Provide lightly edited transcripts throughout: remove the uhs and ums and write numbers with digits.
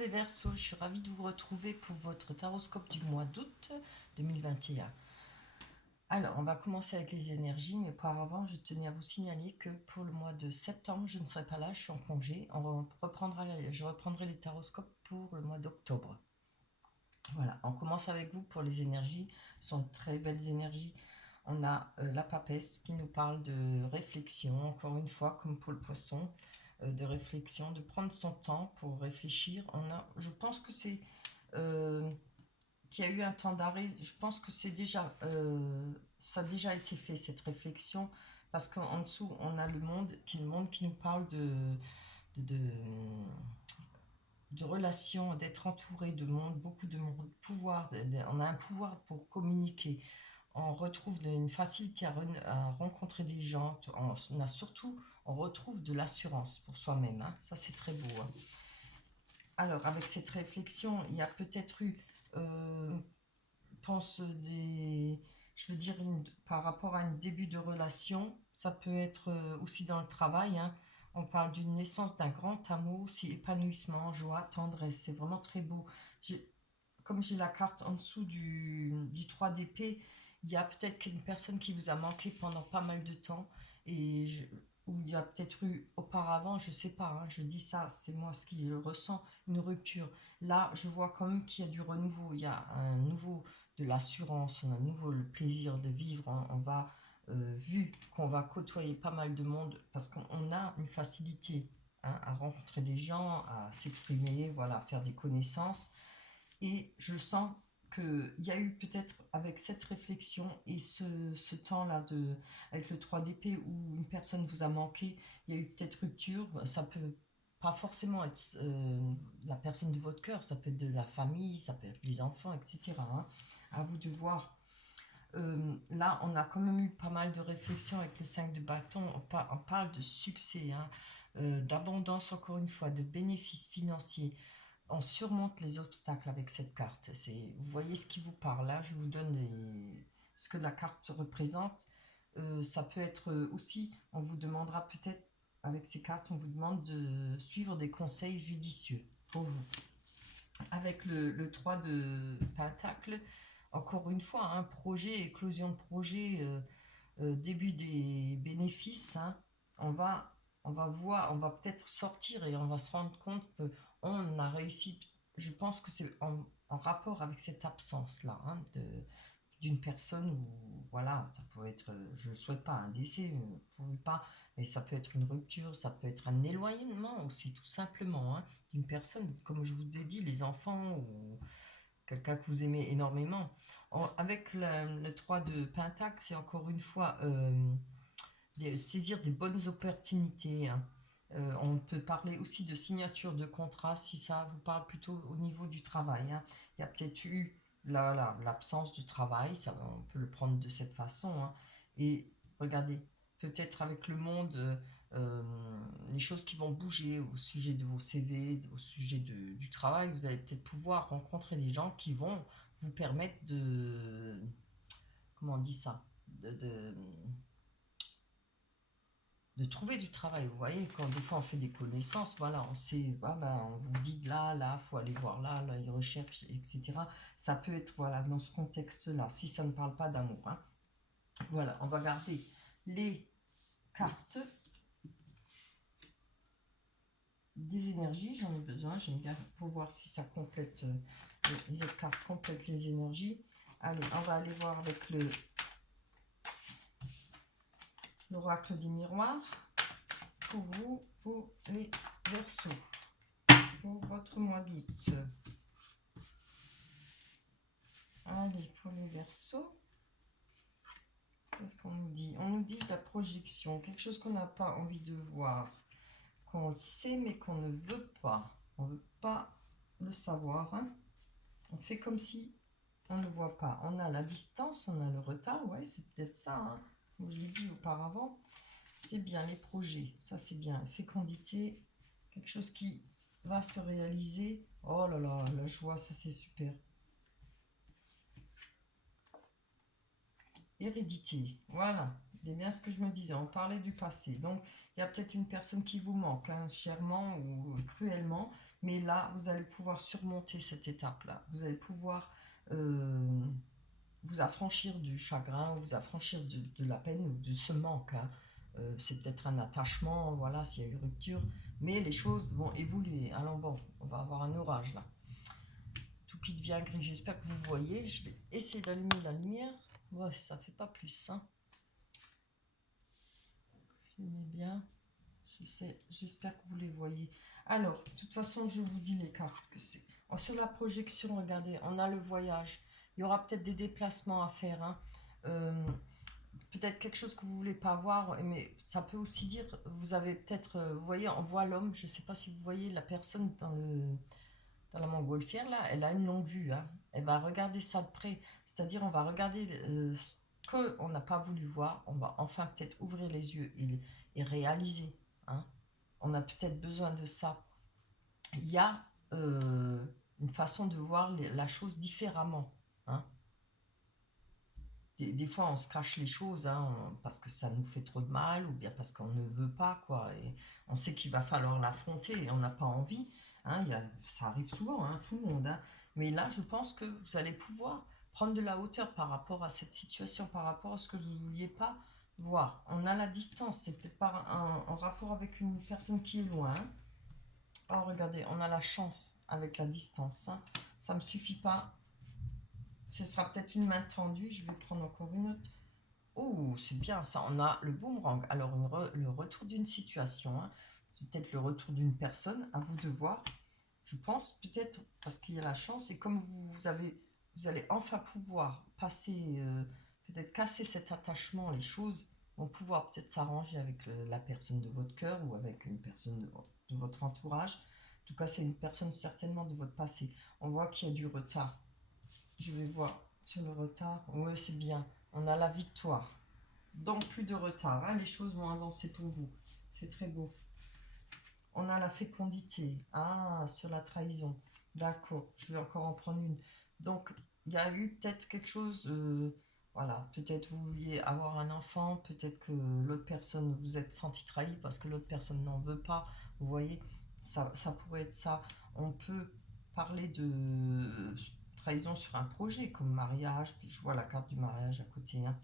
les Verseaux, je suis ravie de vous retrouver pour votre taroscope du mois d'août 2021. Alors, on va commencer avec les énergies, mais auparavant, je tenais à vous signaler que pour le mois de septembre, je ne serai pas là, je suis en congé. Je reprendrai les taroscopes pour le mois d'octobre. Voilà, on commence avec vous pour les énergies. Ce sont de très belles énergies. On a la papesse qui nous parle de réflexion, encore une fois, comme pour le poisson, de réflexion, de prendre son temps pour réfléchir. Je pense que c'est qu'il y a eu un temps d'arrêt. Je pense que ça a déjà été fait, cette réflexion, parce qu'en dessous, on a le monde qui nous parle de, de relations, d'être entouré de monde, beaucoup de monde, pouvoir. On a un pouvoir pour communiquer. On retrouve une facilité à rencontrer des gens. On retrouve de l'assurance pour soi-même, hein. Ça, c'est très beau, hein. Alors, avec cette réflexion, il y a peut-être eu, pense je veux dire, par rapport à un début de relation, ça peut être aussi dans le travail, hein. On parle d'une naissance d'un grand amour, aussi épanouissement, joie, tendresse. C'est vraiment très beau. Comme j'ai la carte en dessous du 3 d'épée, il y a peut-être une personne qui vous a manqué pendant pas mal de temps ou il y a peut-être eu auparavant, je sais pas, hein, je dis ça, c'est moi ce qui ressent, une rupture. Là, je vois quand même qu'il y a du renouveau, il y a un nouveau de l'assurance, on a un nouveau le plaisir de vivre, hein. On va, vu qu'on va côtoyer pas mal de monde, parce qu'on a une facilité, hein, à rencontrer des gens, à s'exprimer, voilà, à faire des connaissances. Et je sens qu'il y a eu peut-être avec cette réflexion et ce temps-là avec le 3 d'épée où une personne vous a manqué, il y a eu peut-être rupture. Ça peut pas forcément être la personne de votre cœur, ça peut être de la famille, ça peut être les enfants, etc., hein. À vous de voir. Là, on a quand même eu pas mal de réflexions avec le 5 de bâton. On parle de succès, hein, d'abondance, encore une fois, de bénéfices financiers. On surmonte les obstacles avec cette carte. Vous voyez ce qui vous parle là. Je vous donne ce que la carte représente. Ça peut être aussi, on vous demandera peut-être, avec ces cartes, on vous demande de suivre des conseils judicieux pour vous. Avec le 3 de Pentacle, encore une fois, un projet, éclosion de projet, début des bénéfices, hein. on va, on va peut-être sortir et on va se rendre compte que on a réussi. Je pense que c'est en rapport avec cette absence-là, hein, d'une personne où, voilà, ça peut être, je ne le souhaite pas, un décès, pas, mais ça peut être une rupture, ça peut être un éloignement aussi, tout simplement, hein, d'une personne, comme je vous ai dit, les enfants ou quelqu'un que vous aimez énormément. Avec le 3 de Pentacle, c'est encore une fois saisir des bonnes opportunités, hein. On peut parler aussi de signature de contrat si ça vous parle plutôt au niveau du travail, hein. Il y a peut-être eu l'absence de travail, ça, on peut le prendre de cette façon, hein. Et regardez, peut-être avec le monde, euh, les choses qui vont bouger au sujet de vos CV, au sujet du travail, vous allez peut-être pouvoir rencontrer des gens qui vont vous permettre comment on dit ça, de trouver du travail. Vous voyez, quand des fois on fait des connaissances, voilà, on sait, ah ben, on vous dit là, faut aller voir là, ils recherchent, etc. Ça peut être, voilà, dans ce contexte-là, si ça ne parle pas d'amour, hein. Voilà, on va garder les cartes des énergies, j'en ai besoin, j'aime bien pour voir si ça complète, les autres cartes complètent les énergies. Allez, on va aller voir avec l'oracle des miroirs pour vous, pour les Verseaux, pour votre mois d'août. Allez, pour les Verseaux, qu'est-ce qu'on nous dit? On nous dit de la projection, quelque chose qu'on n'a pas envie de voir, qu'on sait mais qu'on ne veut pas. On ne veut pas le savoir, hein. On fait comme si on ne le voit pas. On a la distance, on a le retard, ouais, c'est peut-être ça, hein. Comme je l'ai dit auparavant, c'est bien les projets, ça c'est bien. Fécondité, quelque chose qui va se réaliser. Oh là là, la joie, ça c'est super. Hérédité, voilà, c'est bien ce que je me disais, on parlait du passé. Donc, il y a peut-être une personne qui vous manque, hein, chèrement ou cruellement, Mais là, vous allez pouvoir surmonter cette étape-là. Vous allez pouvoir euh, vous affranchir du chagrin, vous affranchir de la peine ou de ce manque, hein. C'est peut-être un attachement, voilà, s'il y a eu rupture, mais les choses vont évoluer. Alors bon, on va avoir un orage là. Tout qui devient gris, j'espère que vous voyez. Je vais essayer d'allumer la lumière. Ouais, ça fait pas plus, hein. Filmez bien. J'espère que vous les voyez. Alors, de toute façon, je vous dis les cartes que c'est. Oh, sur la projection, regardez, on a le voyage. Il y aura peut-être des déplacements à faire, hein. Peut-être quelque chose que vous voulez pas voir, mais ça peut aussi dire, vous avez peut-être, vous voyez, on voit l'homme, je ne sais pas si vous voyez la personne dans la montgolfière, là, elle a une longue vue, hein. Elle va regarder ça de près, c'est-à-dire on va regarder ce qu'on n'a pas voulu voir, on va enfin peut-être ouvrir les yeux et réaliser, hein. On a peut-être besoin de ça. Il y a une façon de voir la chose différemment, hein. Des fois, on se cache les choses, hein, parce que ça nous fait trop de mal ou bien parce qu'on ne veut pas, quoi. Et on sait qu'il va falloir l'affronter et on n'a pas envie, hein. Ça arrive souvent, hein, tout le monde, hein. Mais là, je pense que vous allez pouvoir prendre de la hauteur par rapport à cette situation, par rapport à ce que vous ne vouliez pas voir. On a la distance, c'est peut-être pas en rapport avec une personne qui est loin, hein. Oh, regardez, on a la chance avec la distance, hein. Ça ne me suffit pas. Ce sera peut-être une main tendue. Je vais prendre encore une autre. Oh, c'est bien ça. On a le boomerang. Alors, le retour d'une situation, hein. Peut-être le retour d'une personne. À vous de voir. Je pense peut-être parce qu'il y a la chance. Et comme vous allez enfin pouvoir passer, peut-être casser cet attachement. Les choses vont pouvoir peut-être s'arranger avec la personne de votre cœur ou avec une personne de votre entourage. En tout cas, c'est une personne certainement de votre passé. On voit qu'il y a du retard. Je vais voir sur le retard. Oui, c'est bien. On a la victoire. Donc, plus de retard, hein. Les choses vont avancer pour vous. C'est très beau. On a la fécondité. Ah, sur la trahison. D'accord. Je vais encore en prendre une. Donc, il y a eu peut-être quelque chose. Voilà. Peut-être vous vouliez avoir un enfant. Peut-être que l'autre personne vous êtes senti trahi parce que l'autre personne n'en veut pas. Vous voyez, ça pourrait être ça. On peut parler de trahison sur un projet comme mariage. Puis je vois la carte du mariage à côté, hein.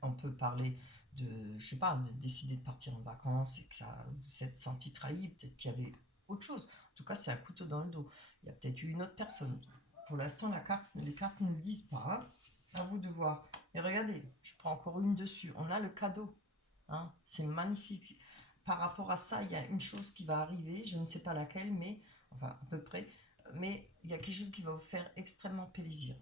On peut parler de, je sais pas, de décider de partir en vacances et que ça, vous êtes senti trahi, peut-être qu'il y avait autre chose. En tout cas, c'est un couteau dans le dos. Il y a peut-être eu une autre personne. Pour l'instant, les cartes ne le disent pas, hein. À vous de voir. Et regardez, je prends encore une dessus. On a le cadeau, hein. C'est magnifique. Par rapport à ça, il y a une chose qui va arriver. Je ne sais pas laquelle, mais enfin à peu près. Mais il y a quelque chose qui va vous faire extrêmement plaisir.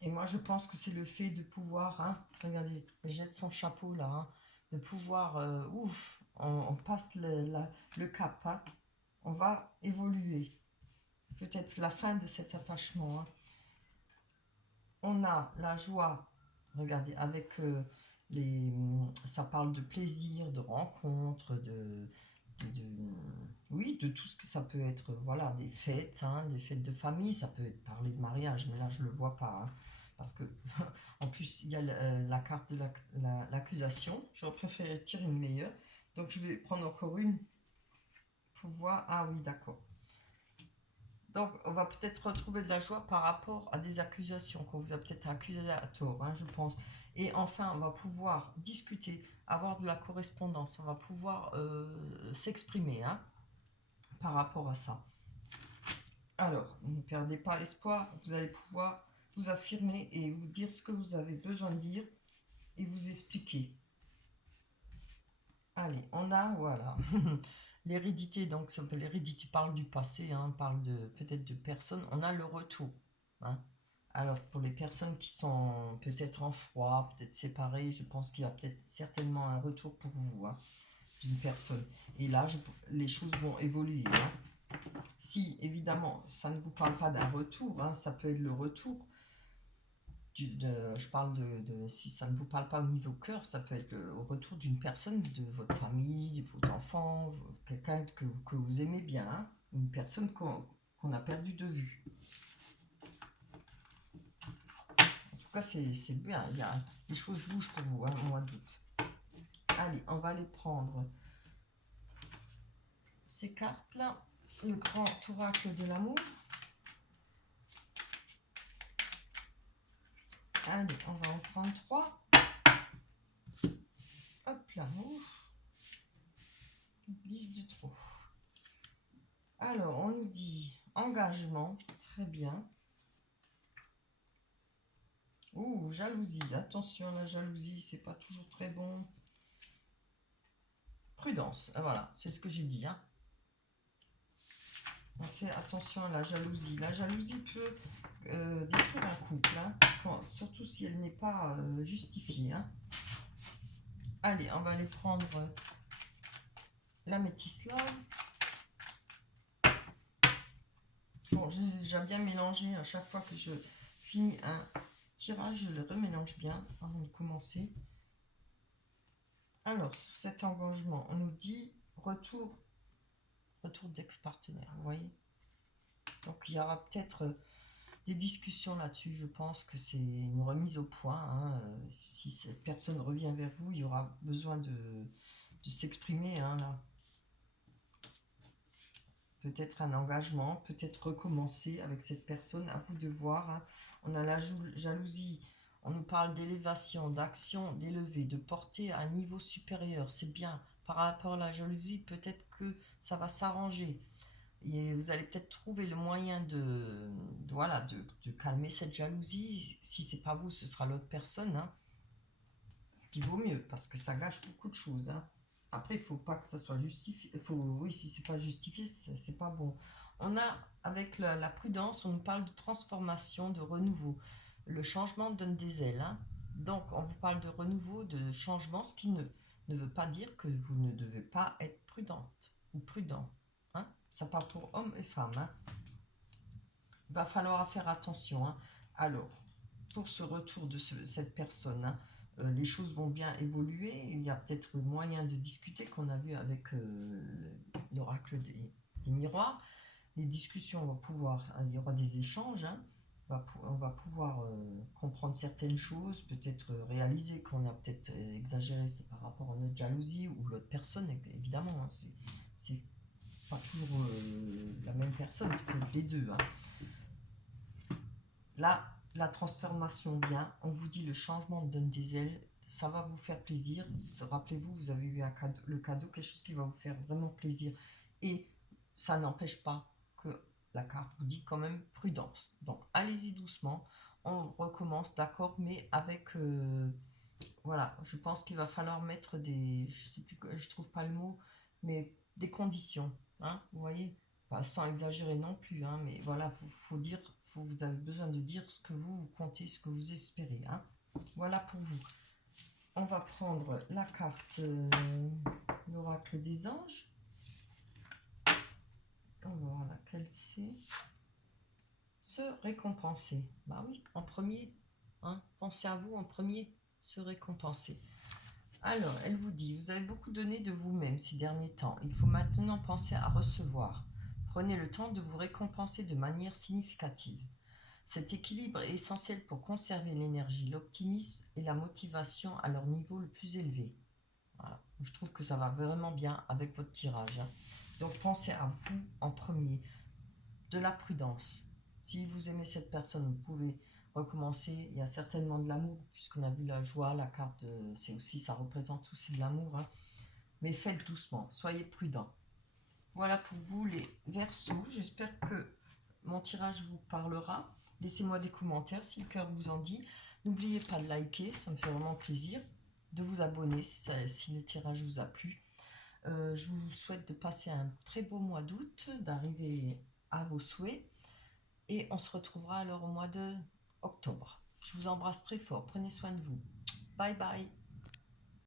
Et moi, je pense que c'est le fait de pouvoir, hein, regardez, elle jette son chapeau là, hein, de pouvoir, ouf, on passe le cap, hein. On va évoluer. Peut-être la fin de cet attachement, hein. On a la joie, regardez, avec ça parle de plaisir, de rencontre, oui, de tout ce que ça peut être, voilà, des fêtes, hein, des fêtes de famille, ça peut parler de mariage, mais là je le vois pas, hein, parce que en plus il y a la carte de l'accusation. J'aurais préféré tirer une meilleure, donc je vais prendre encore une pour voir. Ah oui, d'accord. Donc on va peut-être retrouver de la joie par rapport à des accusations qu'on vous a peut-être accusé à tort, hein, je pense. Et enfin, on va pouvoir discuter, avoir de la correspondance, on va pouvoir s'exprimer, hein, par rapport à ça. Alors, ne perdez pas espoir, vous allez pouvoir vous affirmer et vous dire ce que vous avez besoin de dire et vous expliquer. Allez, on a, voilà, l'hérédité, donc l'hérédité parle du passé, hein, parle peut-être de personnes. On a le retour, hein. Alors, pour les personnes qui sont peut-être en froid, peut-être séparées, je pense qu'il y a peut-être certainement un retour pour vous, hein, d'une personne. Et là, les choses vont évoluer, hein. Si, évidemment, ça ne vous parle pas d'un retour, hein, ça peut être le retour. Je parle si ça ne vous parle pas au niveau cœur, ça peut être au retour d'une personne de votre famille, de vos enfants, quelqu'un que vous aimez bien, hein, une personne qu'on a perdu de vue. En tout cas, c'est bien, les choses bougent pour vous, hein, au mois d'août. Allez, on va les prendre. ces cartes-là. Le grand oracle de l'amour. Allez, on va en prendre 3. Hop, l'amour. Liste de trop. Alors, on nous dit engagement. Très bien. Ouh, jalousie. Attention, la jalousie, c'est pas toujours très bon. Prudence. Voilà, c'est ce que j'ai dit. Hein. On fait attention à la jalousie. La jalousie peut détruire un couple, hein, surtout si elle n'est pas justifiée. Hein. Allez, on va aller prendre la métisse là. Bon, je les ai déjà bien mélangés. À chaque fois que je finis un tirage, je le remélange bien avant de commencer. Alors, sur cet engagement, on nous dit retour d'ex-partenaire, vous voyez. Donc, il y aura peut-être des discussions là-dessus. Je pense que c'est une remise au point. Hein. Si cette personne revient vers vous, il y aura besoin de s'exprimer. Hein, là. Peut-être un engagement, peut-être recommencer avec cette personne. À vous de voir. Hein. On a la jalousie. On nous parle d'élévation, d'action, d'élever, de porter à un niveau supérieur. C'est bien. Par rapport à la jalousie, peut-être que ça va s'arranger. Et vous allez peut-être trouver le moyen de calmer cette jalousie. Si c'est pas vous, ce sera l'autre personne. Hein. Ce qui vaut mieux, parce que ça gâche beaucoup de choses. Hein. Après, il ne faut pas que ça soit justifié. Oui, si c'est pas justifié, c'est pas bon. On a, avec la prudence, on nous parle de transformation, de renouveau. Le changement donne des ailes. Hein. Donc, on vous parle de renouveau, de changement, ce qui ne veut pas dire que vous ne devez pas être prudente ou prudent. Hein. Ça part pour hommes et femmes. Hein. Il va falloir faire attention. Hein. Alors, pour ce retour de cette personne, hein, les choses vont bien évoluer. Il y a peut-être moyen de discuter, qu'on a vu avec l'oracle des miroirs. Les discussions vont pouvoir, il y aura des échanges. Hein. On va pouvoir comprendre certaines choses, peut-être réaliser qu'on a peut-être exagéré par rapport à notre jalousie ou l'autre personne, évidemment. Hein, c'est pas toujours la même personne, ça peut être les deux. Hein. Là, la transformation vient. On vous dit le changement donne des ailes. Ça va vous faire plaisir. Rappelez-vous, vous avez eu le cadeau, quelque chose qui va vous faire vraiment plaisir. Et ça n'empêche pas que la carte vous dit quand même prudence. Donc, allez-y doucement. On recommence, d'accord, mais avec... voilà, je pense qu'il va falloir mettre des... Je sais plus, je trouve pas le mot, mais des conditions. Hein, vous voyez, pas sans exagérer non plus, hein, mais voilà, faut dire, vous avez besoin de dire ce que vous comptez, ce que vous espérez. Hein. Voilà pour vous. On va prendre la carte l'oracle des anges. On va voir laquelle c'est. Se récompenser. Bah oui, en premier. Hein, pensez à vous en premier, se récompenser. Alors, elle vous dit, vous avez beaucoup donné de vous-même ces derniers temps. Il faut maintenant penser à recevoir. Prenez le temps de vous récompenser de manière significative. Cet équilibre est essentiel pour conserver l'énergie, l'optimisme et la motivation à leur niveau le plus élevé. Voilà. Je trouve que ça va vraiment bien avec votre tirage. Hein. Donc, pensez à vous en premier. De la prudence. Si vous aimez cette personne, vous pouvez recommencer. Il y a certainement de l'amour, puisqu'on a vu la joie, la carte, c'est aussi, ça représente aussi de l'amour. Hein. Mais faites doucement, soyez prudents. Voilà pour vous les Verseaux. J'espère que mon tirage vous parlera. Laissez-moi des commentaires si le cœur vous en dit. N'oubliez pas de liker, ça me fait vraiment plaisir. De vous abonner si le tirage vous a plu. Je vous souhaite de passer un très beau mois d'août, d'arriver à vos souhaits. Et on se retrouvera alors au mois de octobre. Je vous embrasse très fort. Prenez soin de vous. Bye bye.